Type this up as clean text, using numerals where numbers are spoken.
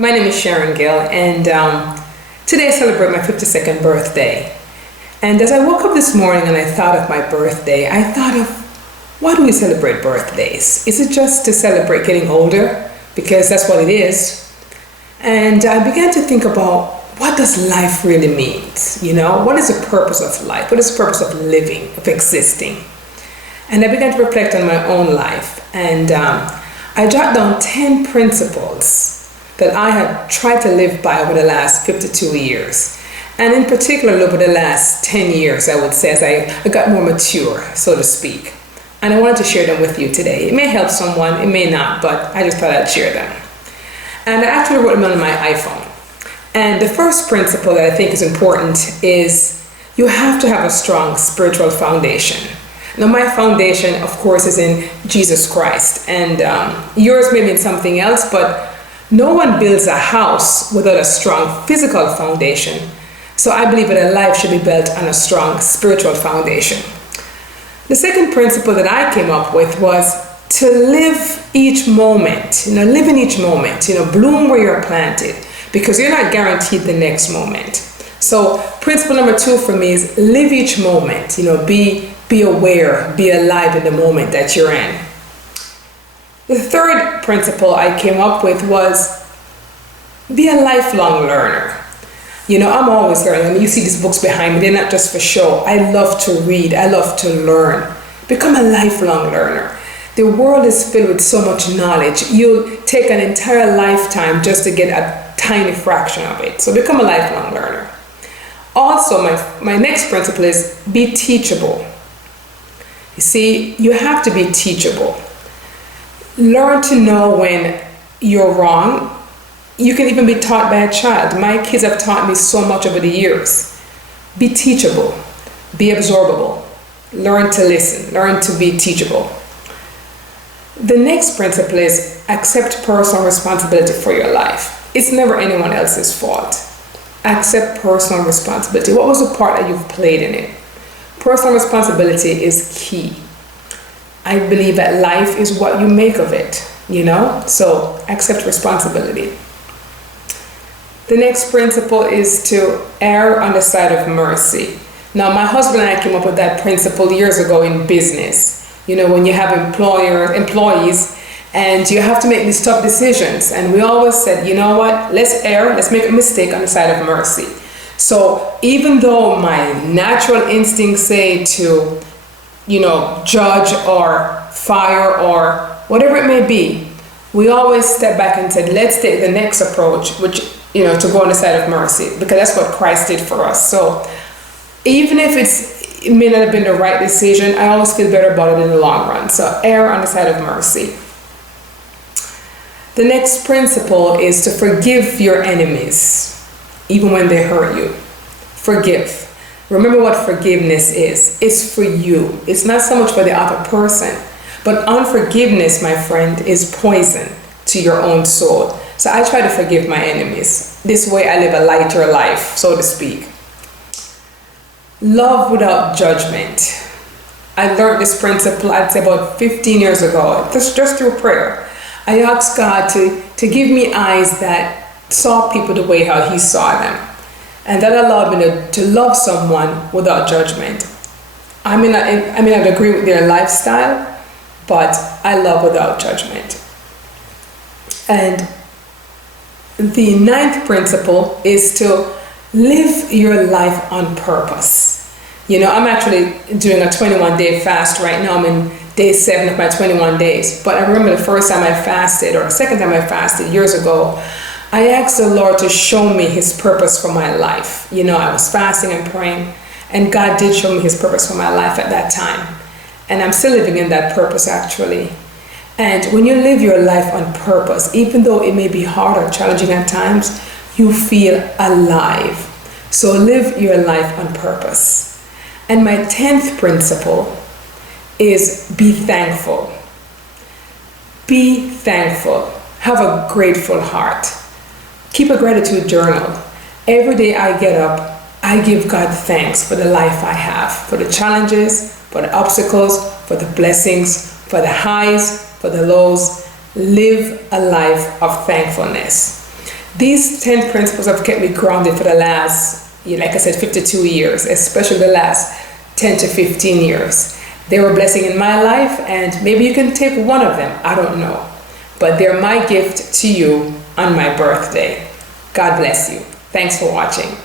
My name is Sharon Gill, and today I celebrate my 52nd birthday. And as I woke up this morning and I thought of my birthday, I thought of, why do we celebrate birthdays? Is it just to celebrate getting older? Because that's what it is. And I began to think about, what does life really mean? You know, what is the purpose of life? What is the purpose of living, of existing? And I began to reflect on my own life. And I jotted down 10 principles that I have tried to live by over the last 52 years. And in particular, over the last 10 years, I would say, as I got more mature, so to speak. And I wanted to share them with you today. It may help someone, it may not, but I just thought I'd share them. And I actually wrote them on my iPhone. And the first principle that I think is important is you have to have a strong spiritual foundation. Now, my foundation, of course, is in Jesus Christ. And yours may be in something else, but no one builds a house without a strong physical foundation. So I believe that a life should be built on a strong spiritual foundation. The second principle that I came up with was to live each moment, live in each moment, bloom where you're planted, because you're not guaranteed the next moment. So principle number 2 for me is live each moment, be aware, be alive in the moment that you're in. The third principle I came up with was be a lifelong learner. I'm always learning. You see these books behind me, they're not just for show. I love to read, I love to learn. Become a lifelong learner. The world is filled with so much knowledge. You'll take an entire lifetime just to get a tiny fraction of it. So become a lifelong learner. Also, my next principle is be teachable. You see, you have to be teachable. Learn to know when you're wrong. You can even be taught by a child. My kids have taught me so much over the years. Be teachable. Be absorbable. Learn to listen. Learn to be teachable. The next principle is accept personal responsibility for your life. It's never anyone else's fault. Accept personal responsibility. What was the part that you've played in it? Personal responsibility is key. I believe that life is what you make of it, So accept responsibility. The next principle is to err on the side of mercy. Now, my husband and I came up with that principle years ago in business. When you have employees, and you have to make these tough decisions. And we always said, let's err, let's make a mistake on the side of mercy. So even though my natural instincts say to, judge or fire or whatever it may be, we always step back and said, let's take the next approach, which, to go on the side of mercy, because that's what Christ did for us. So even if it may not have been the right decision, I always feel better about it in the long run. So err on the side of mercy. The next principle is to forgive your enemies, even when they hurt you. Forgive. Remember what forgiveness is. It's for you. It's not so much for the other person. But unforgiveness, my friend, is poison to your own soul. So I try to forgive my enemies. This way I live a lighter life, so to speak. Love without judgment. I learned this principle, I'd say about 15 years ago, just through prayer. I asked God to give me eyes that saw people the way how He saw them. And that allowed me to love someone without judgment. I may not agree with their lifestyle, but I love without judgment. And the 9th principle is to live your life on purpose. I'm actually doing a 21-day fast right now. I'm in day 7 of my 21 days. But I remember the first time I fasted, or the second time I fasted years ago, I asked the Lord to show me His purpose for my life. I was fasting and praying, and God did show me His purpose for my life at that time. And I'm still living in that purpose, actually. And when you live your life on purpose, even though it may be hard or challenging at times, you feel alive. So live your life on purpose. And my 10th principle is be thankful. Be thankful. Have a grateful heart. Keep a gratitude journal. Every day I get up, I give God thanks for the life I have, for the challenges, for the obstacles, for the blessings, for the highs, for the lows. Live a life of thankfulness. These 10 principles have kept me grounded for the last, like I said, 52 years, especially the last 10 to 15 years. They were a blessing in my life, and maybe you can take one of them. I don't know. But they're my gift to you on my birthday. God bless you. Thanks for watching.